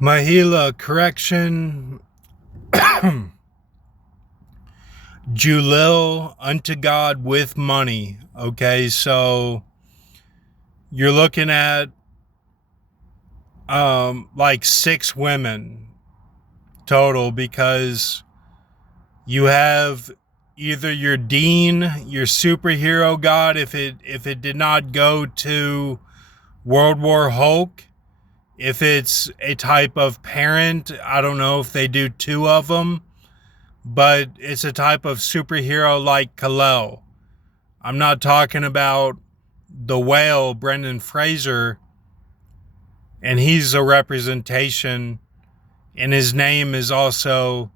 Mahila, correction, Julil, unto God with money. Okay, so you're looking at like 6 women total, because you have either your dean, your superhero god, if it did not go to World War Hulk. If it's a type of parent, I don't know if they do 2 of them, but it's a type of superhero like Kal-El. I'm not talking about the whale, Brendan Fraser, and he's a representation, and his name is also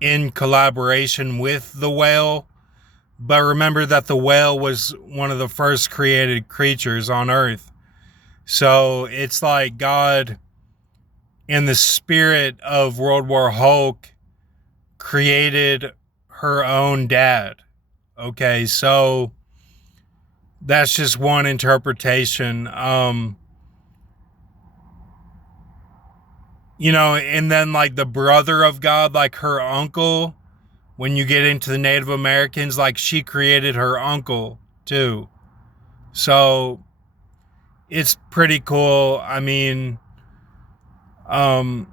in collaboration with the whale. But remember that the whale was one of the first created creatures on Earth. So it's like God, in the spirit of World War Hulk, created her own dad. Okay, so that's just one interpretation. And then like the brother of God, like her uncle, when you get into the Native Americans, like she created her uncle too. So it's pretty cool. I mean, and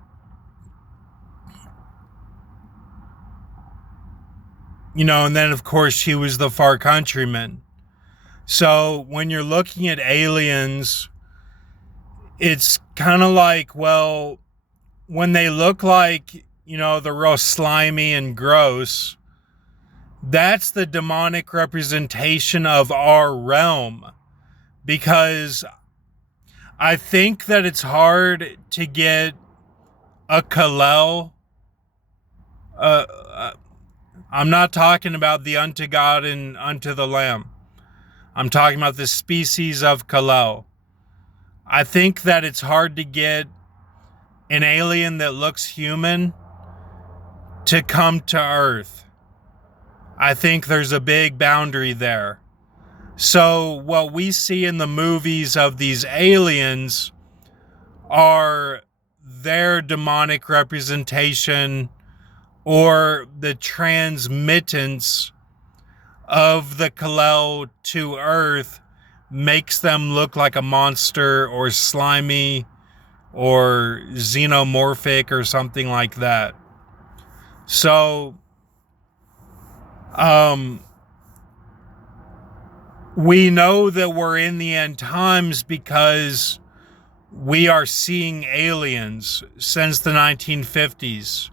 then of course she was the far countryman. So when you're looking at aliens, it's kind of like, well, when they look like, they're real slimy and gross, that's the demonic representation of our realm. Because I think that it's hard to get a Kal-El. I'm not talking about the unto God and unto the Lamb. I'm talking about the species of Kal-El. I think that it's hard to get an alien that looks human to come to Earth. I think there's a big boundary there. So what we see in the movies of these aliens are their demonic representation, or the transmittance of the Kal-El to Earth makes them look like a monster or slimy or xenomorphic or something like that. So we know that we're in the end times because we are seeing aliens since the 1950s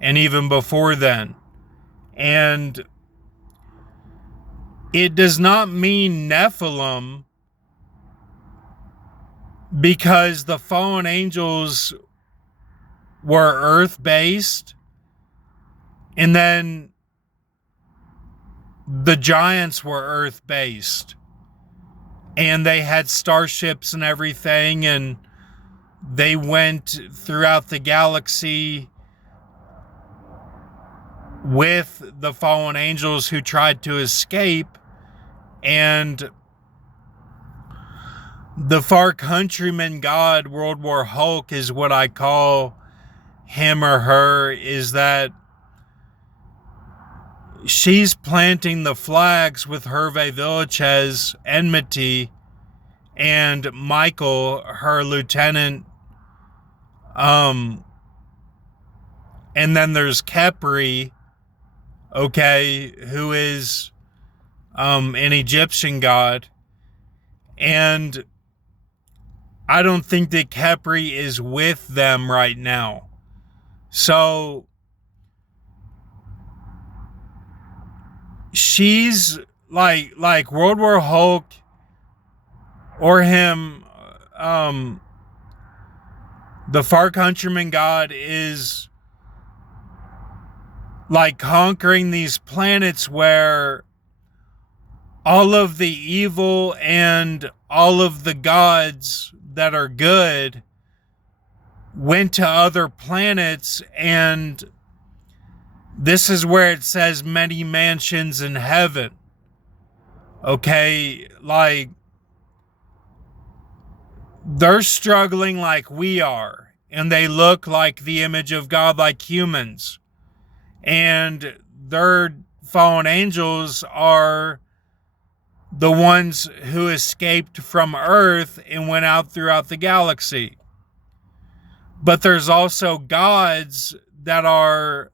and even before then. And it does not mean Nephilim, because the fallen angels were earth-based, and then the giants were earth-based, and they had starships and everything, and they went throughout the galaxy with the fallen angels who tried to escape. And the far countryman god, World War Hulk, is what I call him or her, is that she's planting the flags with Hervé Villachez enmity and Michael, her lieutenant. And then there's Khepri, okay, who is an Egyptian god. And I don't think that Khepri is with them right now. So she's like World War Hulk or him, the far countryman god is like conquering these planets where all of the evil and all of the gods that are good went to other planets. And this is where it says many mansions in heaven. Okay, like they're struggling like we are. and they look like the image of God, like humans. And their fallen angels are the ones who escaped from Earth and went out throughout the galaxy. But there's also gods that are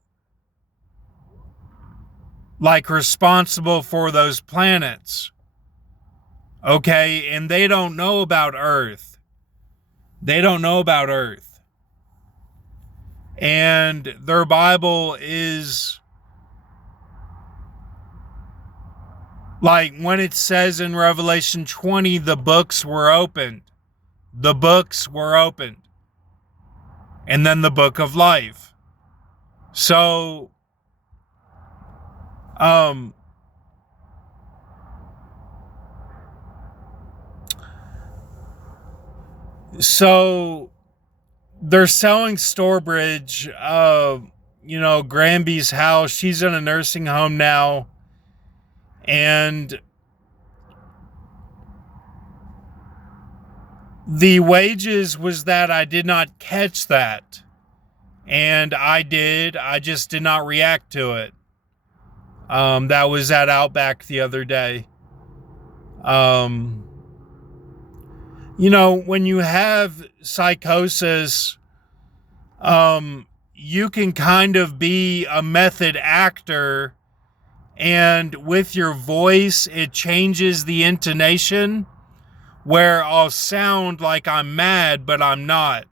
like responsible for those planets. Okay, and they don't know about Earth. They don't know about Earth. And their Bible is like when it says in Revelation 20, the books were opened. The books were opened. And then the book of life. So, so they're selling Storebridge, Granby's house. She's in a nursing home now. And the wages was that I did not catch that. And I did. I just did not react to it. That was at Outback the other day. When you have psychosis, you can kind of be a method actor, and with your voice, it changes the intonation where I'll sound like I'm mad, but I'm not.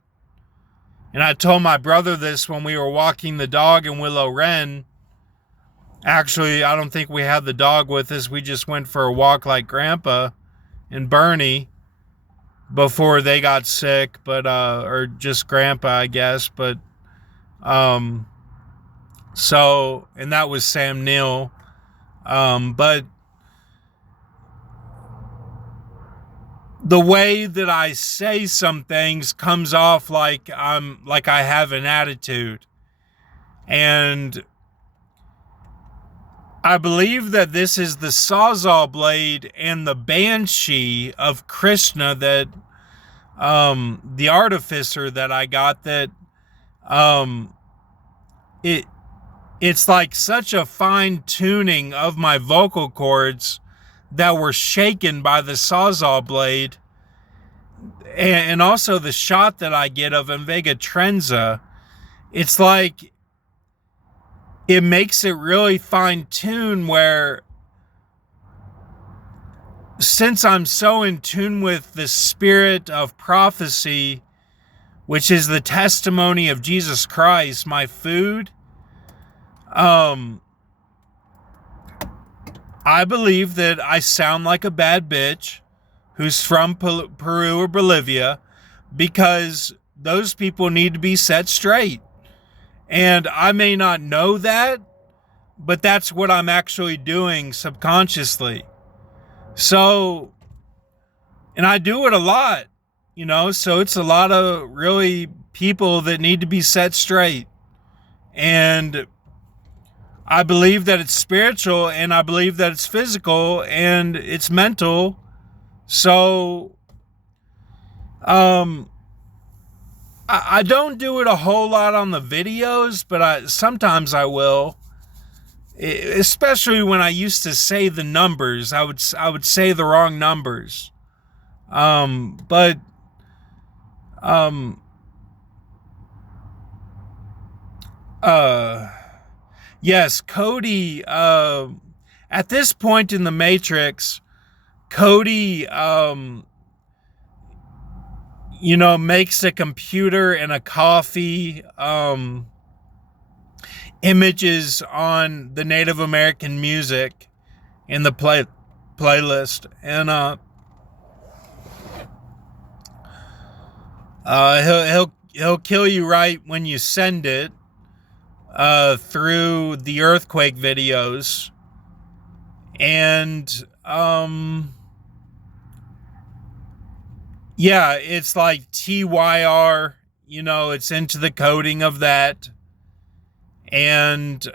And I told my brother this when we were walking the dog in Willow Wren. Actually, I don't think we had the dog with us. We just went for a walk like Grandpa and Bernie before they got sick, but or just Grandpa, I guess. But so, and that was Sam Neill. But the way that I say some things comes off like I have an attitude. And I believe that this is the Sawzall blade and the Banshee of Krishna that the artificer that I got, that it's like such a fine tuning of my vocal cords that were shaken by the Sawzall blade, and also the shot that I get of Invega Trenza. It's like it makes it really fine tune, where since I'm so in tune with the spirit of prophecy, which is the testimony of Jesus Christ, my food, I believe that I sound like a bad bitch who's from Peru or Bolivia, because those people need to be set straight. And I may not know that, but that's what I'm actually doing subconsciously. So, and I do it a lot, so it's a lot of really people that need to be set straight. And I believe that it's spiritual, and I believe that it's physical, and it's mental. So, I don't do it a whole lot on the videos, but sometimes I will. Especially when I used to say the numbers, I would say the wrong numbers. Yes, Cody, at this point in the Matrix, Cody, makes a computer and a coffee, images on the Native American music in the playlist, and he'll kill you right when you send it through the earthquake videos. And yeah, it's like TYR, it's into the coding of that. And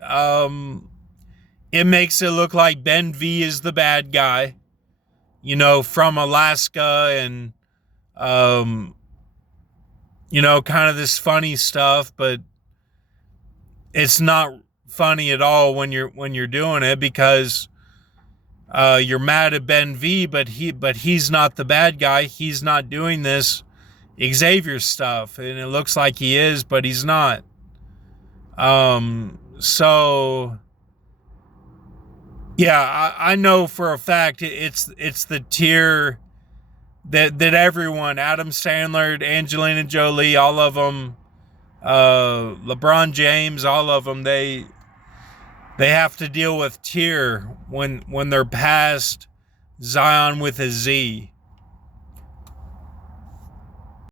it makes it look like Ben V is the bad guy, from Alaska, and kind of this funny stuff, but it's not funny at all when you're doing it, because you're mad at Ben V, but he's not the bad guy. He's not doing this Xavier stuff, and it looks like he is, but he's not. So yeah, I know for a fact it's the tier that everyone, Adam Sandler, Angelina Jolie, all of them, LeBron James, all of them, they have to deal with tier when they're past Zion with a Z.